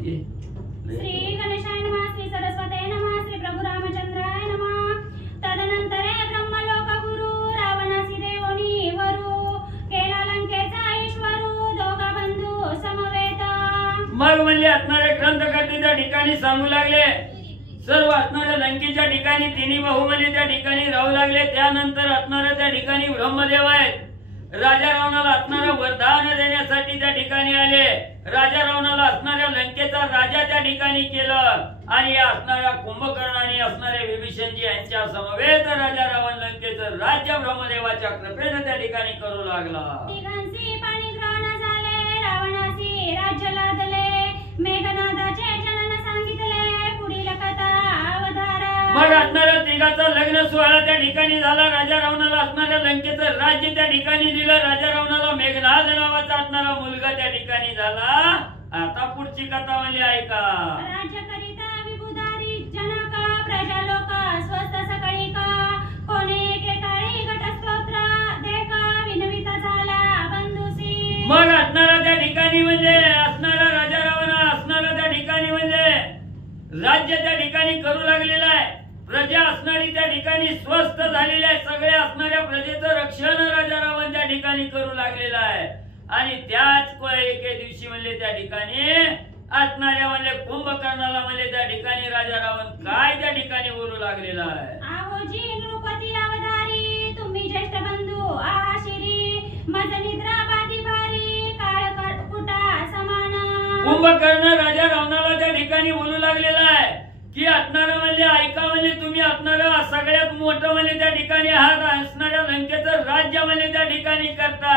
श्री गणेशाय नमः, श्री सरस्वते नमः, श्री प्रभु रामचंद्राय नमः। तदनंतरे ब्रह्मलोक गुरु रावणासी देवोनी वरू केला लंकेचा ईश्वरू दोघा बंधू समवेत। मग म्हणजे असणारे ग्रंथकर्ते त्या ठिकाणी सांगू लागले, सर्व असणाऱ्या लंकेच्या ठिकाणी तिन्ही बाहुबली त्या ठिकाणी राहू लागले। त्यानंतर असणाऱ्या त्या ठिकाणी ब्रह्मदेव आहेत, राजा रावणाला असणारं वरदान देण्यासाठी त्या ठिकाणी आले। राजा रावणाला असणाऱ्या लंकेचा राजा त्या ठिकाणी केलं आणि असणाऱ्या कुंभकर्णाने असणाऱ्या विभीषणजी यांच्या समवेत राजा रावण लंकेचं राज्य ब्रह्मदेवाच्या कृपेने त्या ठिकाणी करू लागला। तिघांची पाणीग्रहण झाले, रावणासी राज्य लादले, मेघनादाचे जनन सांगितले, पुढील कथा अवतार। मग असणाऱ्या तिघाचा लग्न सोहळा त्या ठिकाणी झाला। राजा रावणाला असणाऱ्या लंकेचं राज्य त्या ठिकाणी दिलं। राजा रावणाला मेघनाद नावाचा असणारा मुलगा त्या ठिकाणी झाला। आता पुढची कथा म्हणजे ऐका। राज्य करिता विभुधारी जनक, प्रजा लोक स्वस्त सकळी का, कोणे एकेकाळी घटस्तोत्र देखा विनविता झाला बंधुसी। मग असणारा त्या ठिकाणी म्हणजे असणारा राजा रावण असणारा त्या ठिकाणी म्हणजे राज्य त्या ठिकाणी करू लागलेला आहे। प्रजा असणारी त्या ठिकाणी स्वस्थ झालेली आहे। सगळे असणाऱ्या प्रजेचं रक्षण राजा रावण त्या ठिकाणी करू लागलेला आहे। आणि त्याच एके दिवशी म्हणजे त्या ठिकाणी असणाऱ्या म्हणजे कुंभकर्णाला म्हणजे त्या ठिकाणी राजा रावण काय त्या ठिकाणी बोलू लागलेला आहे। आहोजी नृपती अवतारी, तुम्ही ज्येष्ठ बंधू आशिरी, मज निद्रा बाधी भारी, काळ कुटा समान। कुंभकर्ण राजा रावणाला त्या ठिकाणी बोलू लागलेला आहे की असणारं म्हणजे ऐका, म्हणजे तुम्ही असणारं सगळ्यात मोठं म्हणजे त्या ठिकाणी आहात, असणाऱ्या लंकेचं राज्य म्हणजे त्या ठिकाणी करता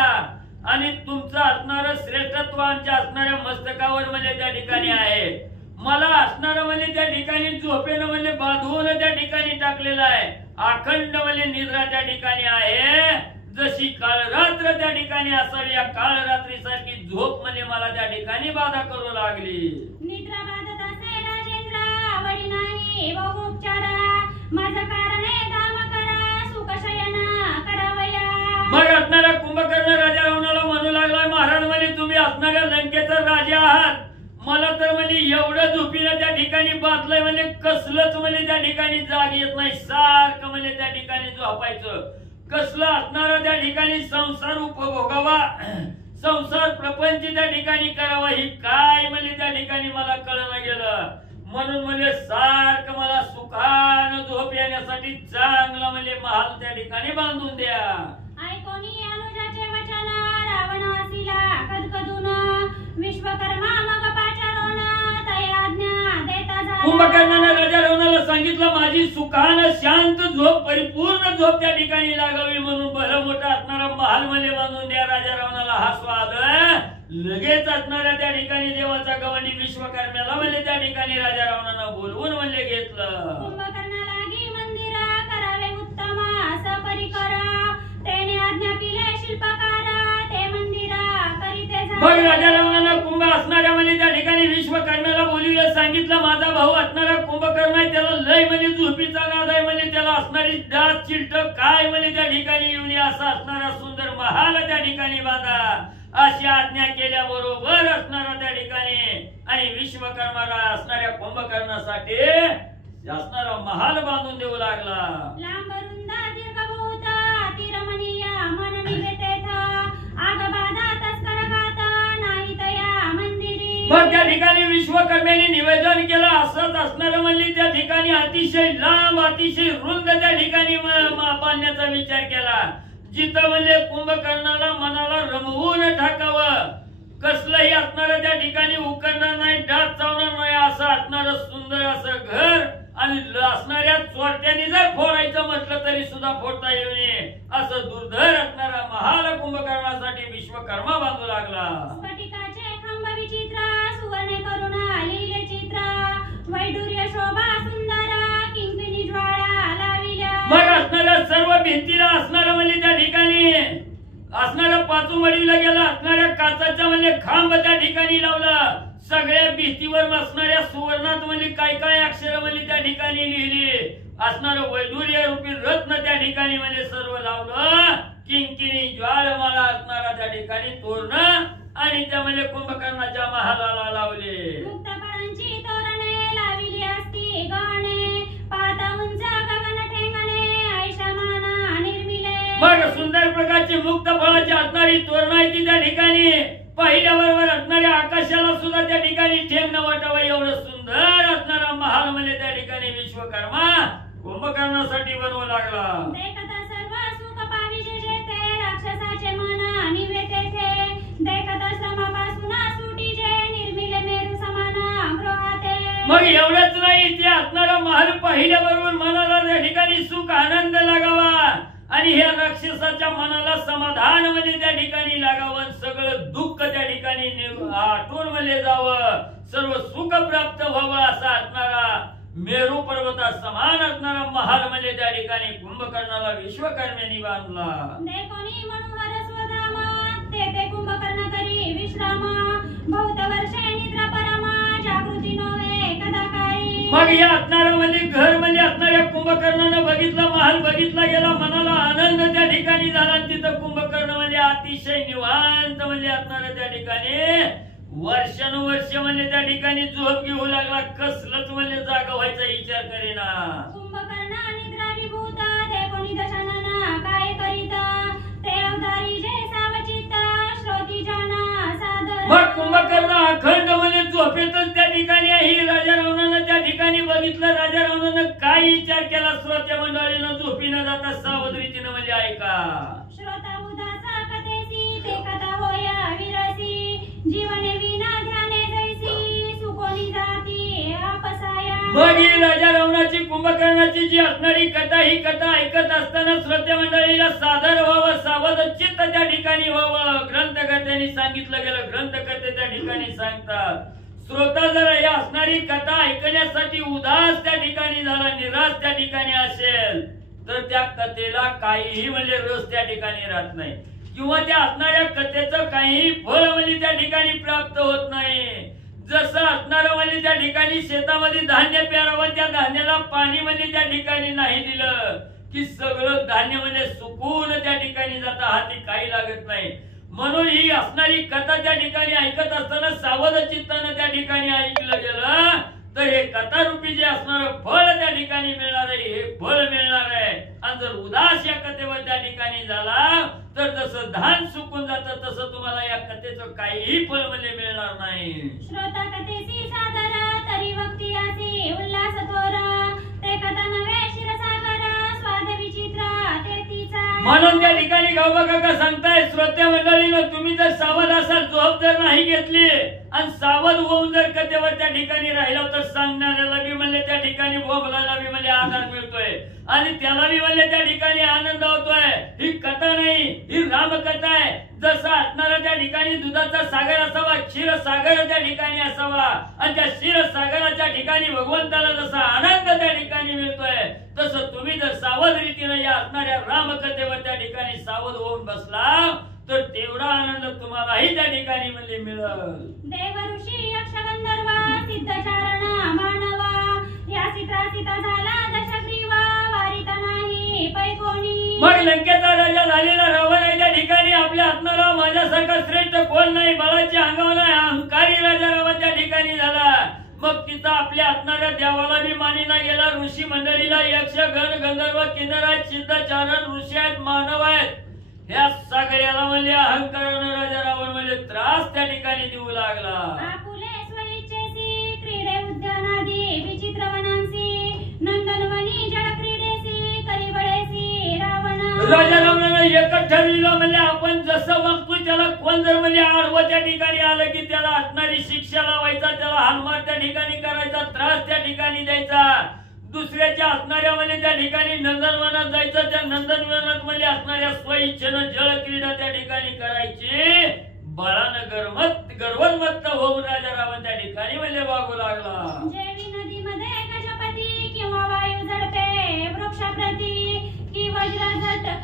आणि तुमचं असणारं श्रेष्ठत्व आमच्या असणाऱ्या मस्तकावर म्हणजे त्या ठिकाणी आहे। मला असणारं म्हणजे त्या ठिकाणी झोपेनं म्हणजे बांधून त्या ठिकाणी टाकलेलं आहे। अखंड म्हणजे निद्रा त्या ठिकाणी आहे। जशी काळरात्र त्या ठिकाणी असावी, या काळरात्रीसारखी झोप म्हणजे मला त्या ठिकाणी बाधा करू लागली। निद्रा बाधत असे राजेंद्र, आवडी नाही बहु उपचारा, माझं कारणे दाम करा, सुखशयना करावया। मग असणाऱ्या कुंभकर्ण राजा रावणाला म्हणू लागला, महाराज म्हणजे तुम्ही असणाऱ्या लंकेचा राजा आहात, मला तर म्हणजे एवढं झोपीनं त्या ठिकाणी बांधलंय म्हणजे कसलंच म्हणजे त्या ठिकाणी जाग येत नाही। सारखं म्हणजे त्या ठिकाणी झोपायचं, कसलं असणारं त्या ठिकाणी संसार उपभोगावा, संसार प्रपंच त्या ठिकाणी करावा, ही काय म्हणजे त्या ठिकाणी मला कळलं गेलं। म्हणून म्हणजे सारखं मला सुखानं झोप येण्यासाठी चांगला म्हणजे महाल त्या ठिकाणी बांधून द्या। ऐकोनी अनुजाचे वचन, रावणासीला कदकदून, विश्वकर्मा मग पाचारोन, तयाज्ञा देता झाला। कुंभकर्णाने राजा रावणाला सांगितलं, माझी सुखानं शांत झोप परिपूर्ण झोप त्या ठिकाणी लागावी म्हणून भलं मोठा असणारा महाल म्हणजे बांधून द्या। राजा रावणाला हा स्वाद लगेच असणाऱ्या त्या ठिकाणी देवाचा गवंडी विश्वकर्म्याला म्हणजे त्या ठिकाणी राजा रावणानं बोलवून म्हणजे घेतलं। कुंभकर्णालागी मंदिर करावे उत्तम असं परिकर, त्याने आज्ञा पिले शिल्पकार, ते मंदिर करीते झाले। मग राजा रावणानं कुंभ असणाऱ्या म्हणजे त्या ठिकाणी विश्वकर्म्याला बोलवलं, सांगितलं माझा भाऊ असणारा कुंभकर्ण आहे, त्याला लय म्हणजे झोपीचा नाद आहे, म्हणजे त्याला असणारी डास चिलट काय म्हणजे त्या ठिकाणी येऊन असा असणारा सुंदर महाल त्या ठिकाणी बांधा, अशी आज्ञा केल्याबरोबर असणारा त्या ठिकाणी आणि विश्वकर्माला असणाऱ्या कुंभकर्णासाठी असणारा महाल बांधून देऊ लागला। लांब रुंद दीर्घभूत अतिरमणीय मन निघतेथ, आगबाधा तस्कर घात नाही तया मंदिरी। मग त्या ठिकाणी विश्वकर्म्याने निवेदन केलं, असंच असणारं म्हणजे त्या ठिकाणी अतिशय लांब अतिशय रुंद त्या ठिकाणी बांधण्याचा विचार केला, जिथं म्हणजे कुंभकर्णाला मनाला रमवून टाकावं, कसलंही असणारं त्या ठिकाणी उकरणार नाही, डास चावणार नाही, असं असणारं सुंदर असं घर आणि असणाऱ्या चोरट्याने जर फोडायचं म्हटलं तरी सुद्धा फोडता येऊ नये असं दुर्धर असणारा महाल कुंभकर्णासाठी विश्वकर्मा बांधू लागला। स्फटिकाचे खांब विचित्र, सुवर्ण करुण लिहिले चित्र, वैडूर्य शोभा सुंदर, किंकिणी ज्वाळा लाविल्या। मग असणाऱ्या सर्व भिंतीला असणारं म्हणजे त्या ठिकाणी असणाऱ्या पाचूमडीला गेला, असणाऱ्या काचाच्या म्हणजे खांब त्या ठिकाणी लावला, सगळ्या भिंतीवर असणाऱ्या सुवर्णात म्हणजे काय काय अक्षर म्हणजे त्या ठिकाणी लिहिली, असणारं वैडूर्य रूपी रत्न त्या ठिकाणी म्हणजे सर्व लावलं, किंकिणी ज्वाळमाळा असणारा त्या ठिकाणी तोरण आणि त्या म्हणजे कुंभकर्णाच्या महालाला लावले। मुक्तफळ मुक्त फळाची असणारी तोरणं आहे ती त्या ठिकाणी पाहिल्याबरोबर असणाऱ्या आकाशाला सुद्धा त्या ठिकाणी ठेंग न वाटावं एवढं सुंदर असणारा महाल म्हणजे त्या ठिकाणी विश्वकर्मा कुंभकर्णासाठी बनवू लागला. देखता सर्व सुख पाविजे जेथे राक्षसाचे मन निवेते थे देखता श्रमापासून सुटीजे निर्मिले मेरू समान गृहाते. मग एवढंच नाही ते असणारा महाल पाहिल्याबरोबर मनाला त्या ठिकाणी सुख आनंद लागावा आणि ह्या राक्षसाच्या मनाला समाधान म्हणजे त्या ठिकाणी लागावं सगळं दुःख त्या ठिकाणी आटून म्हणजे जावं सर्व सुख प्राप्त व्हावं असा असणारा मेरू पर्वता समान असणारा महाल म्हणजे त्या ठिकाणी कुंभकर्णाला विश्वकर्म्यांनी बांधला. देखोनी मनोहर स्वधामा तेथे कुंभकर्ण करी विश्राम बहुत वर्षे निद्रा परमा जागृती नव्हे कदा काळी. मग या असणारा म्हणजे घर म्हणजे असणाऱ्या कुंभकर्णानं बघितलं महाल बघितला गेला मनाला आनंद त्या ठिकाणी झाला तिथं कुंभकर्ण म्हणजे अतिशय निवांत म्हणजे असणाऱ्या त्या ठिकाणी वर्षानुवर्ष म्हणजे त्या ठिकाणी झोप घेऊ लागला कसलंच म्हणजे जागा व्हायचा विचार करेना. कुंभकर्ण निद्राभिभूत देखोनी दशानना काय करीता ते अवतारी जे सावचित श्रोती जाना सादर. मग कुंभकर्ण अखंड म्हणजे झोपेतच त्या ठिकाणी आहे. राजा रावणानं त्या ठिकाणी बघितलं राजा रावणानं काय विचार केला श्रोत्या मंडळीनं झोपी न जाता सावध रीतीनं म्हणजे ऐका. श्रोता उदास कथेसी ते कथा होया विरसी जीवने विना ध्याने जैसी सुकोनी जाती आपसाया. मग ही राजा रावणाची कुंभकर्णाची जी असणारी कथा ही कथा ऐकत असताना श्रोत्या मंडळीला सादर व्हावं सावध चित्त त्या ठिकाणी व्हावं. ग्रंथकर्त्यांनी सांगितलं गेलं ग्रंथकर्ते त्या ठिकाणी सांगतात श्रोता जर या असणारी कथा ऐकण्यासाठी उदास त्या ठिकाणी झाला निराश त्या ठिकाणी असेल तर त्या कथेला काहीही म्हणजे रस त्या ठिकाणी राहत नाही किंवा त्या असणाऱ्या कथेचं काहीही फळ म्हणजे त्या ठिकाणी प्राप्त होत नाही. जसं असणारं म्हणजे त्या ठिकाणी शेतामध्ये धान्य पेरावं त्या धान्याला पाणी म्हणजे त्या ठिकाणी नाही दिलं की सगळं धान्य म्हणजे सुकून त्या ठिकाणी जातं हाती काही लागत नाही. म्हणून ही असणारी कथा त्या ठिकाणी ऐकत असताना सावध चित्तानं त्या ठिकाणी ऐकलं गेलं तर हे कथारूपी जे असणार फळ त्या ठिकाणी मिळणार आहे हे फळ मिळणार आहे. आणि जर उदास या कथेवर त्या ठिकाणी झाला तर जसं धान सुकून जातं तसं तुम्हाला या कथेचं काहीही फळ म्हणजे मिळणार नाही. श्रोता कथेसी सादर तरी वक्ती आसी उल्हास थोर ते कथा नव्हे क्षीरसागर स्वाद विचित्र तेतीचा. म्हणून त्या ठिकाणी गावबा काका सांगताय श्रोत्या मंडळीनं तुम्ही जर सावध असाल झोप जर नाही घेतली आणि सावध होऊन जर कथेवर त्या ठिकाणी राहिला तर सांगणाऱ्याला बी म्हणले त्या ठिकाणी बोलायला बी म्हणजे आधार मिळतोय आणि त्याला बी म्हणले त्या ठिकाणी आनंद होतोय. ही कथा नाही ही रामकथा आहे. जसं असणारा त्या ठिकाणी दुधाचा सागर असावा क्षीरसागर त्या ठिकाणी असावा आणि त्या क्षीरसागराच्या ठिकाणी भगवंताला जसा आनंद त्या ठिकाणी मिळतोय तसं तुम्ही जर सावध रीतीने या असणाऱ्या रामकथेवर त्या ठिकाणी सावध होऊन बसला तर तेवढा आनंद तुम्हालाही त्या ठिकाणी म्हणजे मिळेल. देव ऋषी यक्ष गंधर्व सिद्धचारण मानवा या त्रासिता झाला दशग्रीवा वारिता नाही पैकोणी. मग लंकेचा राजा झालेला रावण आहे त्या ठिकाणी आपल्या आत्माला माझ्यासारखा श्रेष्ठ कोण नाही बळाची अंगावर नाही अहंकारी राजा रावण त्या ठिकाणी झाला. मग तिथं आपल्या असणाऱ्या देवाला बी मानिला गेला ऋषी मंडळीला यक्ष गण गंधर्व किन्नर आहेत सिद्धचारण ऋषी आहेत मानव आहेत ह्या सगळ्याला म्हणजे अहंकारानं राजा रावण म्हणजे त्रास त्या ठिकाणी देऊ लागला. आपुले स्वइच्छेसी क्रीडे उद्यानादी विचित्र वनांसी नंदनवनी जड क्रीडेसी कलिबडेसी रावण. राजा रावणानं एकच ठरविलं म्हणजे आपण जसं वागतोय त्याला कोण जर म्हणजे आडवं त्या ठिकाणी आलं की त्याला असणारी शिक्षा लावायचा त्याला हानमार त्या ठिकाणी करायचा त्रास त्या ठिकाणी द्यायचा. दुसऱ्याच्या असणाऱ्या म्हणजे त्या ठिकाणी नंदनवनात जायचं त्या नंदनवनात म्हणजे असणाऱ्या स्वइच्छेनं जळ क्रीडा त्या ठिकाणी करायची. बळानं गर्वन्मत्त होऊन राजा रावण त्या ठिकाणी म्हणजे वागू लागला. जेवी नदीमध्ये गजपती किंवा वायू झडपे वृक्षप्रती की वज्र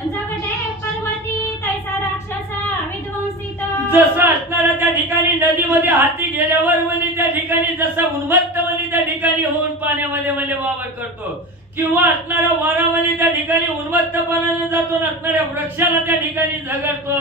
झगडे पर्वती तैसा राक्षसा विध्वंसित. जसं असणाऱ्या त्या ठिकाणी नदीमध्ये हाती गेल्यावर म्हणजे त्या ठिकाणी जसं उन्मत्त म्हणजे त्या ठिकाणी होऊन पाण्यामध्ये म्हणजे वावर करतो किंवा असणारा वारा म्हणजे त्या ठिकाणी उन्मत्तपणानं जातो असणाऱ्या वृक्षाला त्या ठिकाणी झगडतो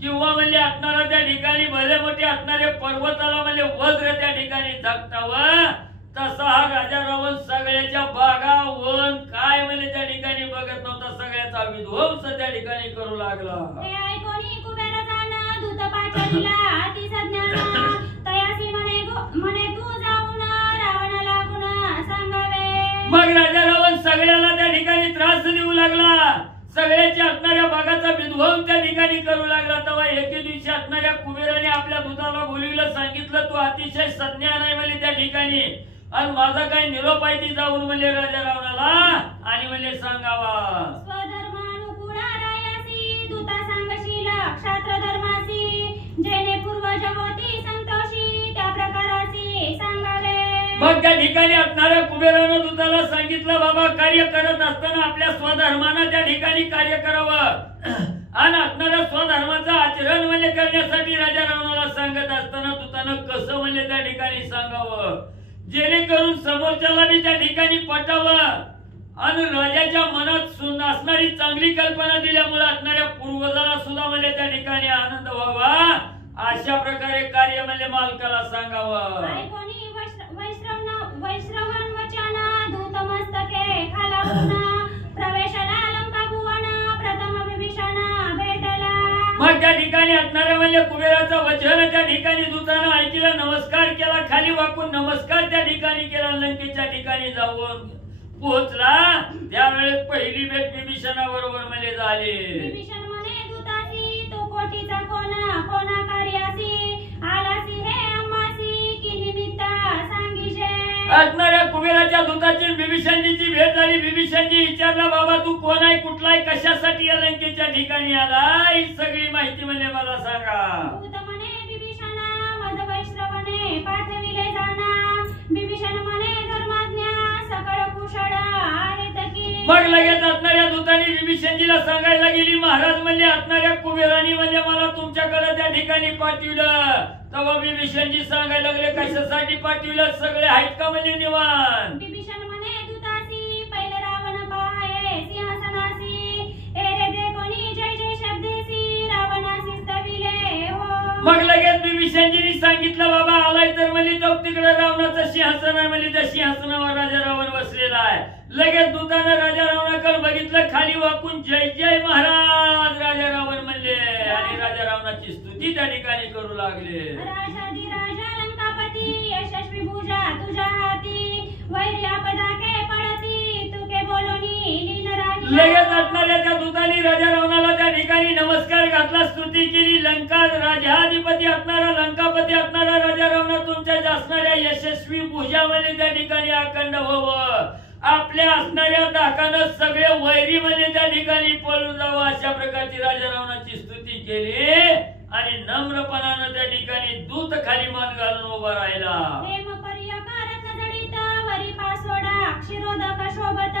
किंवा म्हणजे असणारा त्या ठिकाणी भले मोठे असणारे पर्वताला म्हणजे वज्र त्या ठिकाणी झगतावं तसा हा राजा रावण सगळ्याच्या बागा वन काय म्हणजे त्या ठिकाणी बघत नव्हता, सगळ्याचा विध्वंस त्या ठिकाणी करू लागला. हे ऐकोनी कुबेराचा दूत पाचारीला अतिसज्ञाना तयासी म्हणे तू जाऊन रावणाला गुन्हा सांगावे. मग राजा रावण सगळ्याला त्या ठिकाणी त्रास देऊ लागला, सगळ्याच्या असणाऱ्या भागाचा विध्वंस त्या ठिकाणी करू लागला. तेव्हा एके दिवशी असणाऱ्या कुबेराने आपल्या दूताला बोलविलं, सांगितलं तू अतिशय सज्ञान आहे म्हणजे त्या ठिकाणी आणि माझा काय निरोप आहे ती जाऊन म्हणजे राजा रावणाला आणि म्हणजे सांगावा. स्वधर्मानुकूळ रायासी दूता सांगशील क्षात्र धर्मासी जेणे पूर्वज होती संतोषी त्या प्रकाराची सांगावे. मग त्या ठिकाणी असणाऱ्या कुबेरानं दूताला सांगितलं बाबा कार्य करत असताना आपल्या स्वधर्मानं त्या ठिकाणी कार्य करावं आणि असणाऱ्या स्वधर्माचं आचरण म्हणजे करण्यासाठी राजा रावणाला सांगत असताना दूतानं कसं म्हणजे त्या ठिकाणी सांगावं जेणेकरून समोरच्याला बी त्या ठिकाणी पटावं आणि राजाच्या मनात असणारी चांगली कल्पना दिल्यामुळे असणाऱ्या पूर्वजाला सुद्धा म्हणजे त्या ठिकाणी आनंद व्हावा अशा प्रकारे कार्य म्हणजे मालकाला सांगावं. वैश्रवण वचना दूत मस्तके खालावून प्रवेशाला लंका भुवन प्रथम विभीषण भेटला. मग त्या ठिकाणी असणाऱ्या म्हणजे कुबेराचं वचन त्या ठिकाणी दूतानं ऐकलं, नमस्कार केला, खाली वाकून नमस्कार त्या ठिकाणी केला, लंकेच्या ठिकाणी जाऊन पोहोचला. त्यावेळेस पहिली भेट विभीषणाबरोबर म्हणजे झाली. विभीषण म्हणे दूतासी तो कोटीचा कोणा कार्यासी आलासी हे अम्मासी की निमित्त सांगीजे. असणाऱ्या कुबेराच्या दूताची विभीषणजीची भेट झाली. विभीषणजी विचारला बाबा तू कोण आहे, कुठला आहे, कशासाठी या लंकेच्या ठिकाणी आला, ही सगळी माहिती म्हणजे मला सांगा. दूत म्हणे विभीषणा मज वैश्रवणे पाठविले जाणा. विभीषण म्हणे धर्माज्ञा सकळ कुशळ आहेत की. मग लगेच असणाऱ्या दूतांनी विभीषणजीला सांगायला गेली महाराज म्हणजे असणाऱ्या कुबेरानी म्हणजे मला तुमच्याकडे त्या ठिकाणी पाठविलं. तेव्हा विभीषणजी सांगायला लागले कशासाठी पाठविलं, सगळे आहेत का म्हणजे निवांत. विभीषण म्हणे दूतासी पहिले रावण पाहे सिंहासनासी एरे दे कोणी जय जय शब्देसी रावणासी स्तविले हो. मग लगेच विभीषणजींनी सांगितलं बाबा आलाय तर म्हणजे तो तिकडे रावणाचं सिंहासन आहे म्हणजे त्या सिंहासनावर राजा रावण बसलेला आहे. लगेच दूतानं राजा रावणाकडे बघितलं, खाली वाकून जय जय महाराज राजा रावण म्हणले आणि राजा रावणाची स्तुती त्या ठिकाणी करू लागले. राजाधी राजा लंकापती यशस्वी भुजा तुझ्या हाती वैरी आपदाके पडती तुके बोलोनी लीन राहिला. लगेच असणाऱ्या त्या दूतांनी राजा रावणाला त्या ठिकाणी नमस्कार घातला, स्तुती केली. लंका राजाधिपती असणारा लंकापती असणारा राजा रावणा तुमच्या असणाऱ्या यशस्वी भुजामध्ये त्या ठिकाणी अखंड व्हावं, आपल्या असणाऱ्या दाखानं सगळे वैरी म्हणजे त्या ठिकाणी पळून जावं अशा प्रकारची राजा रावणाची स्तुती केली आणि नम्रपणानं त्या ठिकाणी दूत खाली मान घालून उभा राहिला. प्रेम पर्यक रत्न जडित वरी पासोडा क्षीरोदक शोभत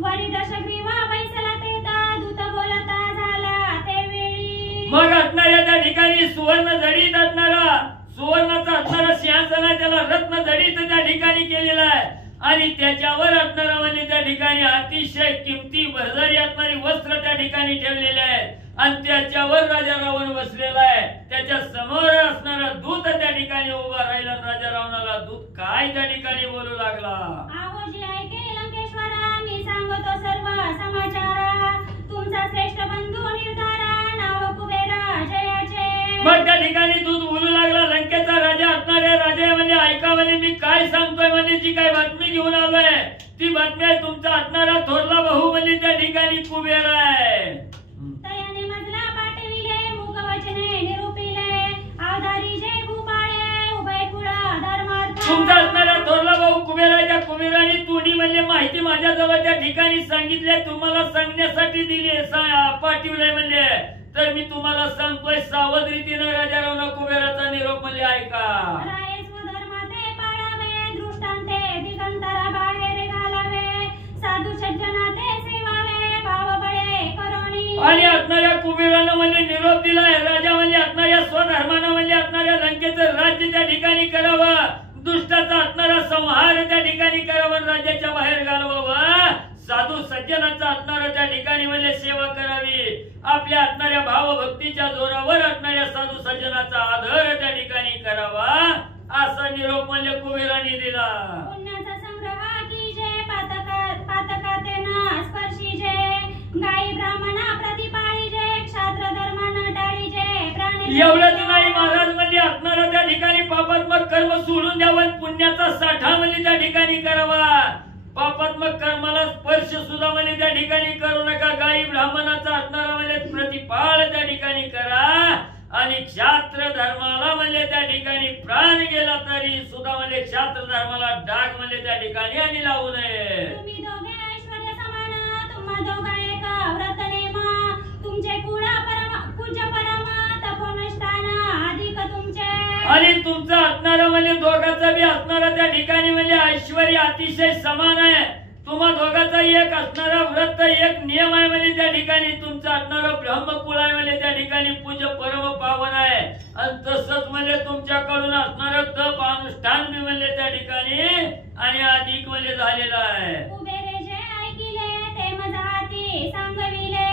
वरी दशग्रीवा बैसला तेता दूत बोलता झाला ते वेळी. मग असणाऱ्या त्या ठिकाणी सुवर्ण जडीत असणारा सुवर्णाचा असणारा सिंहासन आहे, त्याला रत्न जडीत त्या ठिकाणी केलेला आहे आणि त्याच्यावर असणारा म्हणजे त्या ठिकाणी अतिशय किमती भरदारी असणारी वस्त्र त्या ठिकाणी ठेवलेले आहेत आणि त्याच्यावर राजा रावण बसलेला आहे. त्याच्या समोर असणारा दूत त्या ठिकाणी उभा राहिला. राजा रावणाला दूत काय त्या ठिकाणी बोलू लागला. आहोजी ऐके लंकेश्वरा मी सांगतो सर्व समाचारा तुमचा श्रेष्ठ बंधू निर्धारा नाव कुबेरा जयाचे. मग त्या ठिकाणी दूत बोलू लागला, लंकेचा राजा असणाऱ्या राजा म्हणजे ऐका म्हणजे मी काय सांगतोय म्हणजे जी काय बातमी घेऊन आलोय ती बातमी आहे तुमचा असणारा थोरला भाऊ म्हणजे त्या ठिकाणी कुबेर आहे. तयाने मजला पाठविले मूक वचने निरूपिले आधारी जय भूपाळे उभय कुळ धर्मार्थ. तुमचा असणारा थोरला भाऊ कुबेर आहे. त्या कुबेराने तोंडी म्हणजे माहिती माझ्याजवळ त्या ठिकाणी सांगितले, तुम्हाला सांगण्यासाठी दिली पाठवलंय म्हणजे तर मी तुम्हाला सांगतोय सावध रीतीने राजा रावणा कुबेराचा निरोप म्हणजे ऐका. राये स्वधर्माते पाळावे दृष्टांते दिगंतरा बाहेर घालावे साधू सज्जनाते सेवावे भावबळे करोनी. आणि असणाऱ्या कुबेरानं म्हणजे निरोप दिलाय, राजा म्हणजे असणाऱ्या स्वधर्मानं म्हणजे असणाऱ्या लंकेचं राज्य त्या ठिकाणी करावं, दुष्टाचा असणारा संहार त्या ठिकाणी करावं, राज्याच्या बाहेर घालवावं, साधू सज्जनाचा असणारा त्या ठिकाणी म्हणजे सेवा करावी, आपल्या असणाऱ्या भावभक्तीच्या जोरावर असणाऱ्या साधू सज्जनाचा आदर त्या ठिकाणी करावा असा निरोप म्हणले कुबेराने दिला. पुण्याचा संग्रह की जे पातका तेना स्पर्शी जे गाई ब्राह्मणा प्रतिपाळी जे क्षात्र धर्माना टाळी जे प्राणी. एवढंच नाही महाराज म्हणजे असणारा त्या ठिकाणी पापात्मक कर्म सोडून द्यावं, पुण्याचा साठा म्हणजे त्या ठिकाणी करावा. पापात्मक कर्माला स्पर्श सुद्धा म्हणजे त्या ठिकाणी करू नका. गाई ब्राह्मणाचा असणारा म्हणजे प्रतिपाळ त्या ठिकाणी करा आणि क्षात्र धर्माला म्हणजे त्या ठिकाणी प्राण गेला तरी सुद्धा म्हणजे क्षात्र धर्माला डाग म्हणजे त्या ठिकाणी आणि लावू नये. तुम्ही दोघे ऐश्वर्य समान तुम्हा दोघा एका व्रत नेमा तुमचे कुळा पूज्य परम तपोनुष्ठान अधिक तुमचे. आणि तुमचा असणारा म्हणजे दोघाचा बी असणारा त्या ठिकाणी म्हणजे ऐश्वर्य अतिशय समान आहे. तुम्हा दोघाचा एक असणारा व्रत एक नियम आहे म्हणजे त्या ठिकाणी तुमचा असणारा ब्रह्मकुळ आहे म्हणजे त्या ठिकाणी पूज्य परम पावन आहे. आणि तसंच म्हणजे तुमच्याकडून असणारं तप अनुष्ठान बी म्हणजे त्या ठिकाणी आणि अधिक म्हणजे झालेलं आहे. कुबेरे जे ऐकिले ते मज हाती सांगविले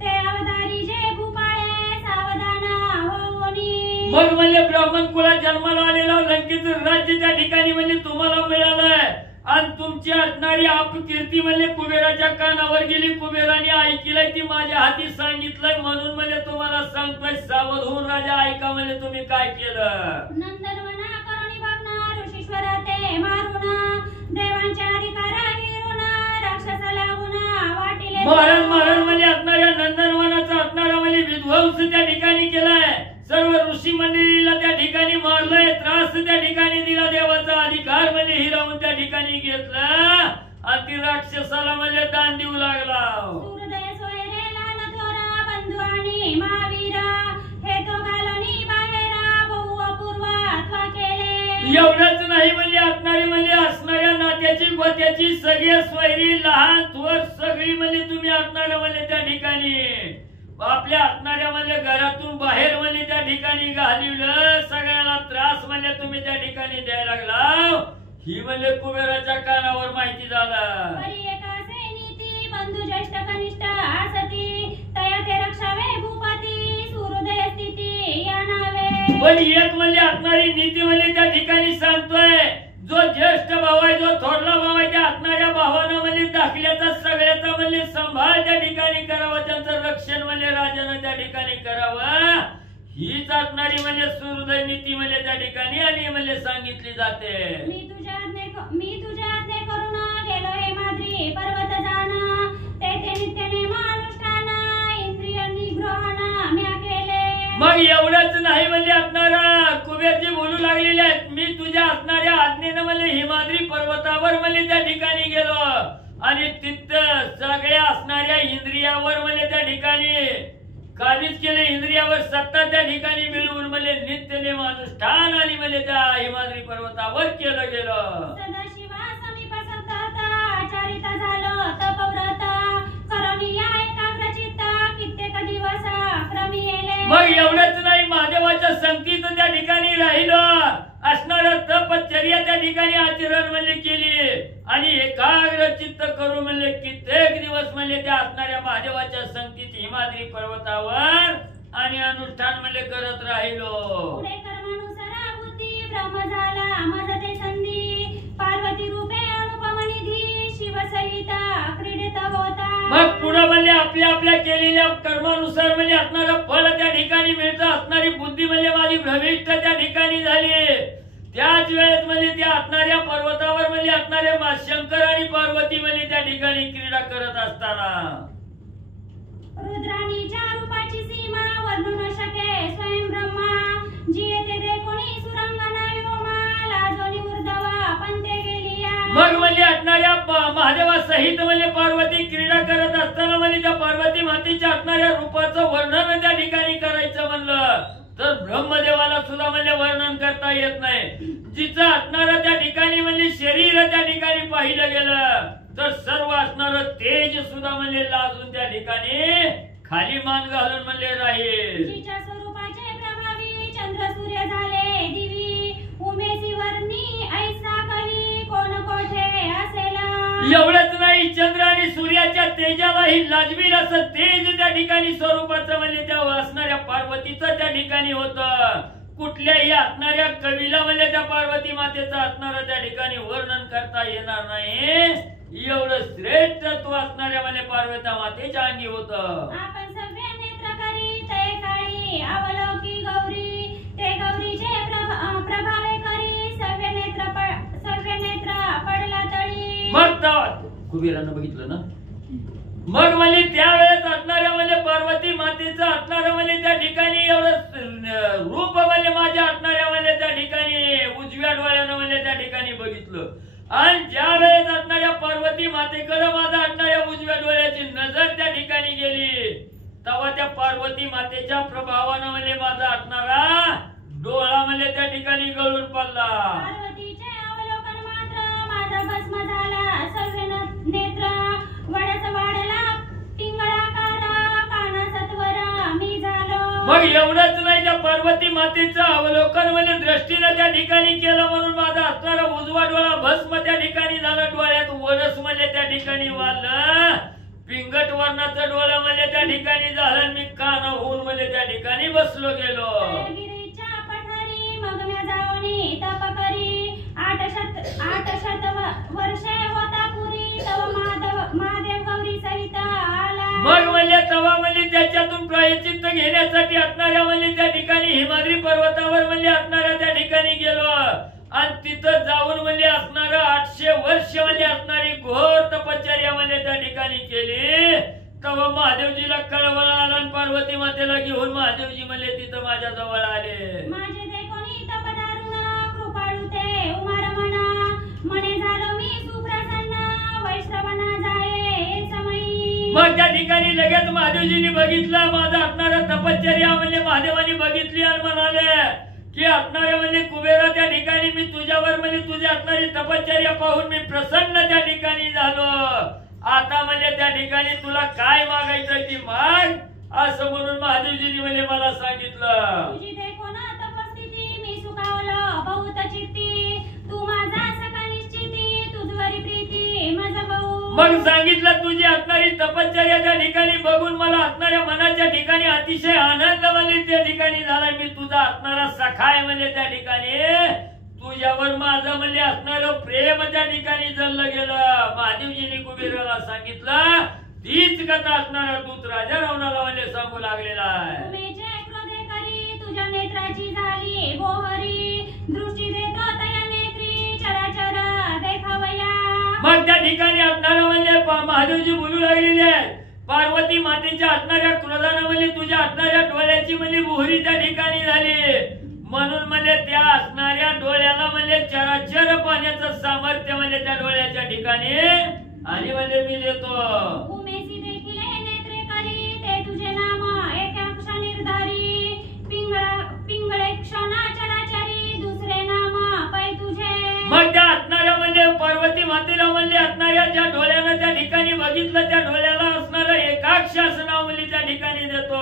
ते अवतारी जे भूपाळे सावधान होऊनी. मग म्हणजे ब्राह्मण कुळात जन्माला आलेला लंकेचं राज्य त्या ठिकाणी म्हणजे तुम्हाला मिळालंय आणि तुमची असणारी अपकीर्ती म्हणजे कुबेराच्या कानावर गेली. कुबेराने ऐकलंय ती माझ्या हाती सांगितलंय म्हणून म्हणजे तुम्हाला सांगतोय सावध होऊन राजा ऐका म्हणजे तुम्ही काय केलं. नंदनवना करुणी बघना ऋषीश्वर ते मारुना देवांचे अधिकार हिरून राक्षस लागून वाटिले. महाराज म्हणजे असणाऱ्या नंदनवनाचा असणारा म्हणजे विध्वंस त्या ठिकाणी केलाय. सर्व ऋषी मंडळीला त्या ठिकाणी मारलंय, त्रास त्या ठिकाणी दिला. देवाचा अधिकार म्हणजे हिरावून त्या ठिकाणी घेतला आणि ती राक्षसाला म्हणजे दान देऊ लागला. सूर्योदय सोयरे लाल थोरा बंधू आणि महावीरा हे तो घालून बाहेरा बहु अपूर्व केले. एवढंच नाही म्हणजे असणारी म्हणजे असणाऱ्या नात्याची गोत्याची सगळे सोयरी लहान थोर सगळी म्हणजे तुम्ही असणाऱ्या म्हणजे त्या ठिकाणी आपल्या असणाऱ्या म्हणजे घरातून बाहेर म्हणजे त्या ठिकाणी घालवलं. सगळ्याला त्रास म्हणजे तुम्ही त्या ठिकाणी द्यायला लागला. ही म्हणजे कुबेराच्या कानावर माहिती झालं. परी एकासे नीती बंधू ज्येष्ठ कनिष्ठ आसती तया ते रक्षावे भूपती सूर्योदय स्थिती या नावे. पण एक म्हणजे असणारी नीती म्हणजे त्या ठिकाणी सांगतोय जो ज्येष्ठ भाव आहे जो थोरला भाव आहे त्या असणाऱ्या भावानं म्हणजे दाखल्याचा सगळ्याचा म्हणजे सांभाळ त्या ठिकाणी करावा. त्यांचं रक्षण म्हणजे राजानं त्या ठिकाणी करावं. हीच असणारी म्हणजे सूर्योदय नीती म्हणजे त्या ठिकाणी आणि म्हणजे सांगितली जाते. मी तुझ्या आज्ञे करून गेलो हे माद्री पर्वत जाना तेथे नित्य नेमानुष्ठान इंद्रिय निग्रहण म्या केले. मग एवढंच नाही म्हणजे असणारा कुबेरजी बोलू लागलेले आहेत. मी तुझ्या असणाऱ्या आज्ञेनं म्हणजे हिमाद्री पर्वतावर म्हणजे त्या ठिकाणी गेलो आणि तिथं सगळ्या असणाऱ्या इंद्रियावर म्हणजे त्या ठिकाणी काबीज केले. इंद्रियावर सत्ता त्या ठिकाणी मिळवून म्हणजे नित्य नेम अनुष्ठान आणि म्हणजे त्या हिमाद्री पर्वतावर केलं गेलं. सदाशिवा समीप सतत आचरित झालो तपव्रत करुणी या एकाग्रचित्त कित्येक दिवस क्रमी येले. मग एवढंच नाही महादेवाच्या संगतीत त्या ठिकाणी राहिलं असणारं तपश्चर्या त्या ठिकाणी आचरण म्हणजे केली आणि एकाग्र चित्त करून म्हणजे कित्येक दिवस म्हणजे त्या असणाऱ्या महादेवाच्या संगतीत हिमाद्री पर्वतावर आणि अनुष्ठान म्हणजे करत राहिलो. पुढे कर्मानुसार बुद्धी ब्रह्म झाला मदते संधी पार्वती रूपे अनुपम निधी शिवसहित क्रीडित होता. मग पुढे म्हणजे आपल्या केलेल्या कर्मानुसार म्हणजे असणारं फळ त्या ठिकाणी मिळतं. असणारी बुद्धी म्हणजे माझी भ्रमिष्ट त्या ठिकाणी झाली. त्याच वेळेस म्हणजे त्या असणाऱ्या पर्वतावर म्हणजे असणारे शंकर आणि पार्वती म्हणजे त्या ठिकाणी क्रीडा करत असताना रुद्राणीच्या रूपाची सीमा वर्णू न शके स्वयं ब्रह्मा जी येते ते कोणी सुरंगना व्योमा लाजोनी उर्धवा पंते गेलिया. मग म्हणजे असणाऱ्या महादेवा सहित म्हणजे पार्वती क्रीडा करत असताना म्हणजे त्या पार्वती मातेच्या असणाऱ्या रूपाचं वर्णन त्या ठिकाणी करायचं म्हणलं तर ब्रह्मदेवाला सुद्धा म्हणजे वर्णन करता येत नाही. जिचं असणारं त्या ठिकाणी म्हणजे शरीर त्या ठिकाणी पाहिलं गेलं तर सर्व असणारं तेज सुद्धा म्हणजे लाजून त्या ठिकाणी खाली मान घालून म्हणजे राहील. जिच्या स्वरूपाचे प्रभावी चंद्र सूर्य झाले दिवी उमेशी वर्णी ऐसा कवी कोण कोठे असेला. एवढंच नाही चंद्र आणि सूर्याच्या तेजालाही लाजवील असं तेज त्या ठिकाणी स्वरूपाचं म्हणजे त्या असणाऱ्या पार्वतीचं त्या ठिकाणी होतं. कुठल्याही असणाऱ्या कवीला म्हणजे त्या पार्वती मातेचं असणारं त्या ठिकाणी वर्णन करता येणार नाही एवढं श्रेष्ठत्व असणाऱ्या म्हणजे पार्वती मातेच्या अंगी होत. आपण सगळे नेत्र करी ते काळी अवलोकी गौरी ते गौरीचे प्रभावे करी सगळे नेत्र पडला तळी. मग कुबेरानं बघितलं ना मग म्हणजे त्यावेळेस असणाऱ्या म्हणजे पार्वती मातेचं असणारं म्हणजे त्या ठिकाणी एवढं रूप म्हणजे माझ्या असणाऱ्या म्हणजे त्या ठिकाणी उजव्या डोळ्यानं म्हणजे त्या ठिकाणी बघितलं आणि ज्या वेळेस असणाऱ्या पार्वती मातेकडे माझा असणाऱ्या उजव्या डोळ्याची नजर त्या ठिकाणी गेली तेव्हा त्या पार्वती मातेच्या प्रभावानं म्हणजे माझा असणारा डोळा म्हणजे त्या ठिकाणी गळून पडला. पार्वतीचे अवलोकन मात्र माझा भस्म झाला सर्व नेत्र वडच वाढला पिंगळाकार काना सत्वरा मी झालो. मग एवढंच नाही त्या पार्वती मातेचं अवलोकन म्हणजे दृष्टीनं त्या ठिकाणी केलं म्हणून माझा असणारा उजवा डोळा भस्म त्या ठिकाणी झाला डोळ्यात वडस म्हणजे त्या ठिकाणी वाढलं पिंगट वर्णाचं डोळं म्हणजे त्या ठिकाणी झालं मी काना होऊन म्हणजे त्या ठिकाणी बसलो गेलो. गिरीच्या पठारी मग म्या जाऊनी तप करी 800 वर्षे होता पुरी तव महादेव गौरी सहित आला. मग म्हणजे तवा म्हणजे त्याच्यातून प्रायश्चित्त घेण्यासाठी असणाऱ्या म्हणजे त्या ठिकाणी हिमाद्री पर्वतावर म्हणजे असणाऱ्या त्या ठिकाणी गेलो आणि तिथं जाऊन म्हणजे असणारं 800 वर्ष म्हणजे असणारी घोर तपश्चर्या म्हणजे त्या ठिकाणी केली तेव्हा महादेवजीला कळवळा आला आणि पार्वती मातेला घेऊन महादेवजी म्हणजे तिथं माझ्या जवळ आले. माझे ते कोणी तपदारुण कृपाळू ते उमारमना मने झालो मी सुप्रसन्न वैष्णवना जाये समयी. मग त्या ठिकाणी लगेच महादेवजींनी बघितलं माझा असणारा तपश्चर्या म्हणजे महादेवानी बघितली आणि म्हणाले की असणाऱ्या म्हणजे कुबेरा त्या ठिकाणी मी तुझ्यावर म्हणजे तुझी असणारी तपश्चर्या पाहून मी प्रसन्न त्या ठिकाणी झालो आता म्हणजे त्या ठिकाणी तुला काय मागायचं ती माग असं म्हणून महादेवजींनी म्हणजे मला सांगितलं. तुझी देखो ना तपस्थिती मी सुखावलं बहुत चित्ती तू माझा सखा निश्चिती तुझवरी प्रीती माझा भाऊ. मग सांगितलं तुझी असणारी तपश्चर्या त्या ठिकाणी बघून मला असणाऱ्या मनाच्या ठिकाणी अतिशय आनंद म्हणजे त्या ठिकाणी झाला मी तुझा असणारा सखाय म्हणजे त्या ठिकाणी तुझ्यावर माझं म्हणजे असणारं प्रेम त्या ठिकाणी जळलं गेलं. महादेवजींनी कुबेराला सांगितलं तीच कथा असणारा दूत राजा रावणाला म्हणजे सांगू लागलेला आहे. तुमेचे क्रोधे करी तुझ्या नेत्राची झाली गोहरी दृष्टी देतो तया नेत्री चराचर देखावया. मग त्या ठिकाणी असणारं म्हणजे महादेवजी बोलू लागलेले आहेत पार्वती मातेच्या असणाऱ्या क्रोधानं म्हणजे तुझ्या असणाऱ्या डोळ्याची म्हणजे बोहरी त्या ठिकाणी झाली म्हणून म्हणजे त्या असणाऱ्या डोळ्याला म्हणजे चराचर पाण्याचं सामर्थ्य म्हणजे त्या डोळ्याच्या ठिकाणी आणि म्हणजे मी देतो. उमेशी देखील नेत्रे करी ते तुझे नाम एकाक्ष निर्धारी पिंगळे क्षणा चराचरी दुसरे नाम पै तुझे. मग त्या असणाऱ्या म्हणजे पार्वती मातेला म्हणजे असणाऱ्या ज्या डोळ्यानं त्या ठिकाणी बघितलं त्या डोळ्याला असणारं एकाक्ष असं नाव म्हणजे त्या ठिकाणी देतो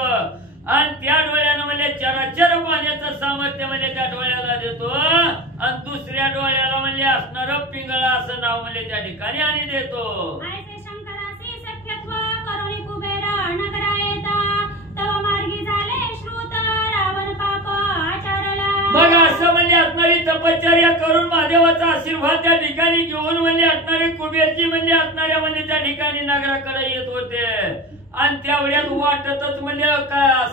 आणि त्या डोळ्यानं म्हणजे चराचर पाण्याचं सामर्थ्य म्हणजे त्या डोळ्याला देतो आणि दुसऱ्या डोळ्याला म्हणजे असणारं पिंगळा असं नाव म्हणजे त्या ठिकाणी आणि देतो. ऐसे शंकरासी सख्यत्व करुणी कुबेर नगरा येता तव मार्गी झाले श्रुत रावण पाप आचरला. मग असं म्हणजे असणारी तपश्चर्या करून महादेवाचा आशीर्वाद त्या ठिकाणी घेऊन म्हणजे असणारे कुबेरजी म्हणजे असणाऱ्या म्हणजे त्या ठिकाणी नगराकडे येत होते आणि त्यावेळेस वाटतच म्हणजे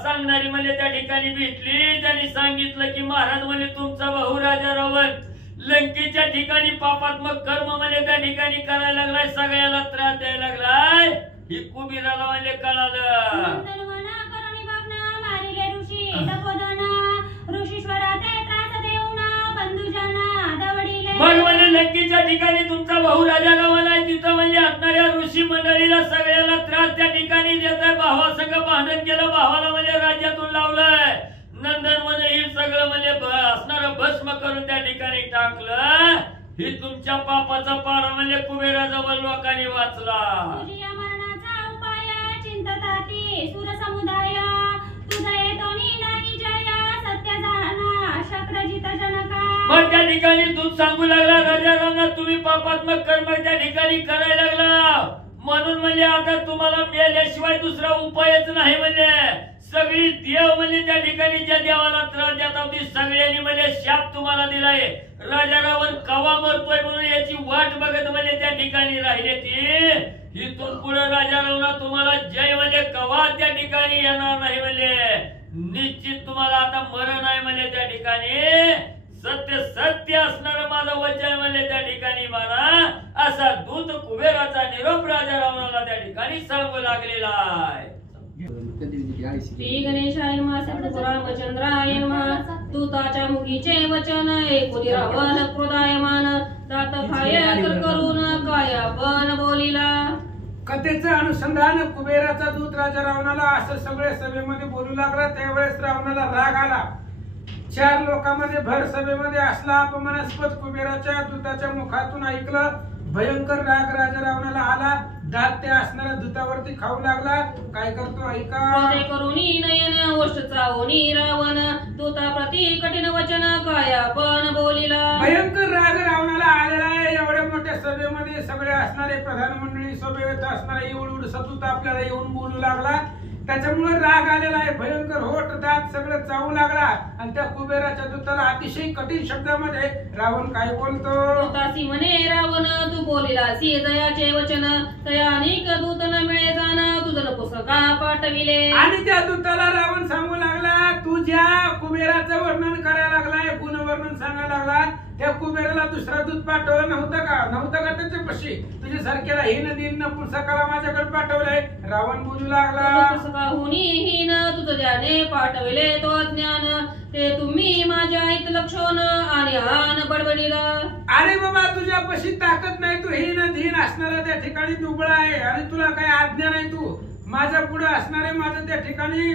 सांगणारी म्हणजे त्या ठिकाणी भेटली त्यांनी सांगितलं की महाराज म्हणजे तुमचा भाऊ राजा रावण लंकेच्या ठिकाणी पापात्मक कर्म म्हणजे त्या ठिकाणी करायला लागलाय सगळ्याला त्रास द्यायला लागलाय ही कुबेराला म्हणजे कळालं. मारिले ऋषी तपोधन ऋषीश्वरा ते त्रास देऊन बंधुजना दवडिले. मग म्हणजे लंकेच्या ठिकाणी तुमचा भाऊ राजा रावण आहे तिथं म्हणजे असणाऱ्या ऋषी मंडळीला सगळ्याला त्रास त्या ठिकाणी देत आहे भावासंग भांडण केलं भावाला म्हणजे राज्यातून लावलंय नंदन मध्ये हे सगळं म्हणजे असणारं भस्म करून त्या ठिकाणी टाकलं ही तुमच्या पापाचा पारा म्हणजे कुबेराजवळ लोकांनी वाचला. तुझी मरणाचा उपाय चिंतताती सुर समुदाय तुझा येतो नाही जय सत्य जाना शक्रजित जनका. मग त्या ठिकाणी दूध सांगू लागला राजा रावणा तुम्ही पापात्मक कर्म त्या ठिकाणी करायला लागला म्हणून म्हणजे आता तुम्हाला मेल्याशिवाय दुसरा उपायच नाही म्हणजे सगळी देव म्हणजे त्या ठिकाणी ज्या देवाला त्रास देतात ती सगळ्यांनी म्हणजे शाप तुम्हाला दिलाय. राजा रावण कवा मरतोय म्हणून याची वाट बघत म्हणजे त्या ठिकाणी राहिले ती. इथून पुढे राजा रावणा तुम्हाला जय म्हणजे कवा त्या ठिकाणी येणार नाही म्हणजे निश्चित तुम्हाला आता मरण आहे म्हणजे त्या ठिकाणी सत्य सत्य असणार माझं वचन म्हणजे त्या ठिकाणी मला असा दूत कुबेराचा निरोप राजा रावणाला त्या ठिकाणी सांगू लागलेला आहे. श्री गणेशाय नमः श्री रामचंद्राय नमः दूताच्या मुखीचे वचन ऐकून रावण क्रोधायमान दात फाय करून काय आपण बोलिला. कथेचं अनुसंधान कुबेराचा दूत राजा रावणाला असं सगळे सभेमध्ये बोलू लागला. त्यावेळेस रावणाला राग आला. 4 लोकांमध्ये भर सभेमध्ये असला अपमानास्पद कुबेराच्या दूताच्या मुखातून ऐकलं. भयंकर राग राजा रावणाला आला. दात त्या असणाऱ्या दूतावरती खाऊ लागला. काय करतो ऐका. करुणी नयन ओष्ठ चावणी रावण दूता प्रति कठीण वचन काय आपण बोलिला. भयंकर राग रावणाला आलेला आहे. एवढ्या मोठ्या सभेमध्ये सगळे असणारे प्रधान मंडळी सभेत असणारे एवढ सतूत आपल्याला येऊन बोलू लागला. त्याच्यामुळे राग आलेला आहे. भयंकर होठ दात सगळं चावू लागला. आणि त्या कुबेराच्या दूताला अतिशय कठीण शब्दामध्ये रावण काय बोलतो. दूतासी म्हणे रावण तू बोलिलासी दयाचे वचन तया अनेक दूत न मिळे जाण तुझं पुस्तका पाठविले. आणि त्या दूताला रावण सांगू लागला तू ज्या कुबेराचं वर्णन करायला लागलाय गुणवर्णन सांगायला लागला त्या कुबेराला दुसरा दूत पाठवलं नव्हतं का त्याच्यापाशी तुझ्या सारख्याला हीन दिन पुस्तकाला माझ्याकडे पाठवलंय. रावण बोलू लागला पुस्तका हुनी हीन तुझं ज्याने पाठविले तो ज्ञान ते तुम्ही माझ्या हित लक्षण आणि आन बडबडीला. अरे बाबा तुझ्यापाशी ताकद नाही. तू हीन धीन असणारा त्या ठिकाणी दुबळा आहे आणि तुला काही आज्ञा नाही. तू माझ्या पुढे असणारे माझं त्या ठिकाणी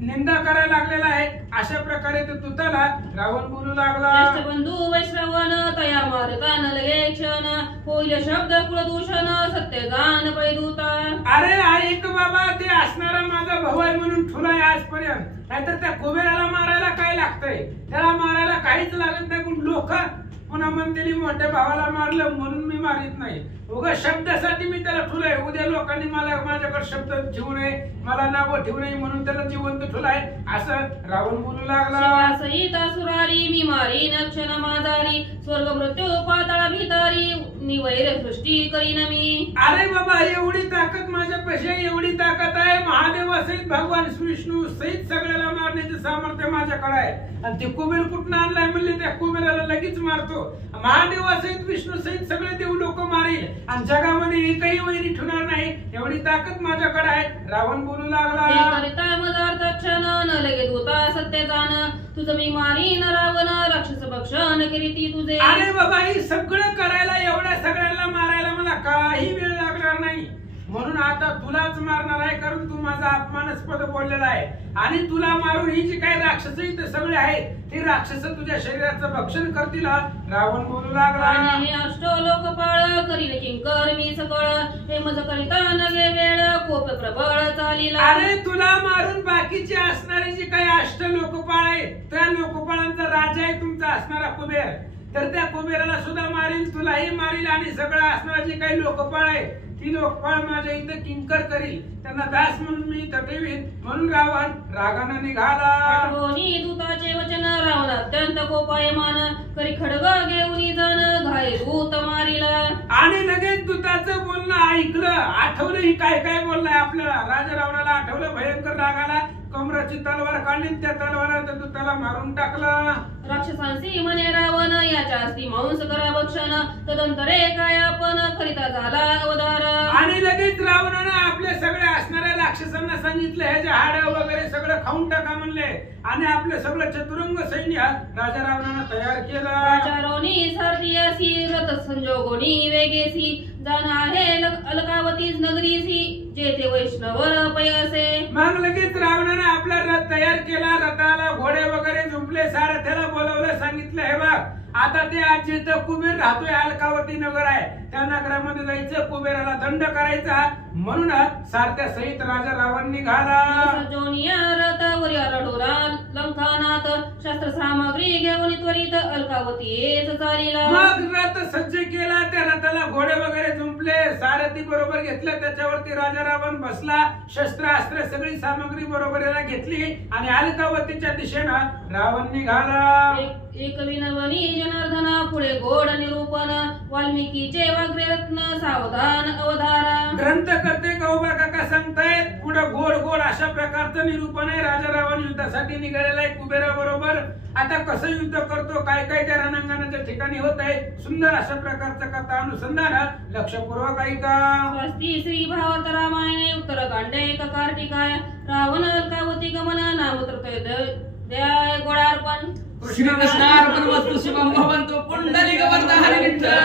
निंदा करायला लागलेला आहे. अशा प्रकारे ते दूताला रावण बोलू लागला. ज्येष्ठ बंधू वैश्रवण तया मारता न लगे क्षण होईल शब्द कुलदूषण सत्य जान पैदूता. अरे ऐक बाबा ते असणारा माझा भाऊ आहे म्हणून ठुलाय आजपर्यंत. नाहीतर त्या कुबेराला मारायला काय लागतंय. त्याला मारायला काहीच लागत नाही. पण लोक पुन्हा म्हणतील मोठ्या भावाला मारलं म्हणून मी मारित नाही. उगा शब्दासाठी मी त्याला ठुलाय. उद्या लोकांनी मला माझ्याकडे शब्द ठेवू नये मला नावं ठेवू नये म्हणून त्याला जिवंत ठुलाय असं रावण बोलू लागला. सहित सुरारी मी मारी नक्षण माझारी स्वर्ग मृत्यू पाताळ भितारी निवैर सृष्टी करीन मी. अरे बाबा एवढी ताकद माझ्यापाशी एवढी ताकद आहे. महादेव सहित भगवान विष्णू सहित सगळ्याला मारण्याचे सामर्थ्य माझ्याकडे आहे. आणि ते कुबेर कुठं आणलाय म्हणले त्या कुबेराला लगेच मारतो. महादेव सहित विष्णू सहित सगळे देव लोक मारील आणि जगामध्ये एकही वैरी ठेवणार नाही एवढी ताकद माझ्याकडे आहे. रावण बोलू लागला. क्षण न लगे दूता सत्य जाण तुझं मी मारी न रावण राक्षस भक्षण करीती तुझे. अरे बाबा हे सगळं करायला एवढ्या सगळ्यांना मारायला मला काही वेळ लागणार नाही. म्हणून आता तुलाच मारणार आहे कारण तू माझा अपमानास्पद बोललेला आहे. आणि तुला मारून ही जी काही राक्षस इथे सगळे आहेत ती राक्षस तुझ्या शरीराचं भक्षण करतील. रावण बोलू लागला. हे अष्ट लोकपाळ करील किंकर मी सकळ हे मज करिता नगे वेळ कोप प्रबळ चालीला. अरे तुला मारून बाकीचे असणारे जे काही अष्ट लोकपाळ आहेत त्या लोकपाळांचा राजा आहे तुमचा असणारा कुबेर. तर त्या कुबेराला सुद्धा मारील तुलाही मारील आणि सगळं असणारे जे काही लोकपाळ आहे ती लोकपाळ माझ्या इथे किंकर करील. त्यांना दास म्हणून मी इथं ठेवीन. म्हणून रावण रागाने निघाला. दूताचे वचन रावण अत्यंत कोपायमान करी खडग घेऊन जाण घाय दूत मारिला. आणि लगेच दूताचं बोलणं ऐकलं. आठवलं ही काय काय बोललाय आपल्याला. राजा रावणाला आठवलं. भयंकर रागाला कमराची तलवार काढली. त्या तलवारात दूताला मारून टाकलं. राक्षसांसी म्हणे रावण याच्या असती मांस करा भक्षण तदंतरे काय आपण करिता झाला अवतार. आणि लगेच रावणानं आपल्या सगळ्या असणाऱ्या राक्षसांना सांगितलं ह्याचे हाड वगैरे सगळं खाऊन टाका म्हणले. आणि आपलं सगळं चतुरंग सैन्य राजा रावणानं तयार केलं. राजारोनी सारथीयासी रथ संजोगोनी वेगेसी जाण आहे अलकावतीच नगरीसी जेथे वैष्णवर पयसे. मग लगेच रावणानं आपला रथ तयार केला. रथाला घोडे वगैरे झुंपले. सारथ्याला बोलवलं. सांगितलं हे बघ आता ते आज जिथं कुबेर राहतोय अलकावती नगर आहे त्या नगरामध्ये जायचं. कुबेराला दंड करायचा. म्हणून सारथ्या सहित राजा रावण निघाला. जोनिया रथ वरियारडोरा लंकानाथ शस्त्र सामग्री घेऊन त्वरित अलकावती चालीला. मग रथ सज्ज केला. त्या रथाला घोडे वगैरे झुंपले. आपले सारथी बरोबर घेतलं, त्याच्यावरती राजा रावण बसला, शस्त्र अस्त्र सगळी सामग्री बरोबर याला घेतली आणि अलकावतीच्या दिशेनं रावण निघाला. एक विनवणी जनार्दना पुढे गोड निरूपण वाल्मिकीचे वग्रे रत्न सावधान अवधारा. ग्रंथ करते गौबा काका सांगतायत पुढे गोड गोड अशा प्रकारचं निरूपण आहे. राजा रावण युद्धासाठी निघालेला आहे कुबेरा बरोबर. आता कसं युद्ध करतो, काय काय त्या रणांगणाच्या ठिकाणी होत आहे, सुंदर अशा प्रकारचं कथा अनुसंधान लक्षपूर्वक ऐका. स्वस्ती श्री भावार्थ रामायणे उत्तरकांडे एक कार्तिकाय रावण अलकावती गमन नाम तृतीय गोडार्पण. श्रीकृष्णार्पण वस्तु शुभम भवन्तु पुंडलिक वरद हरि विठ्ठल.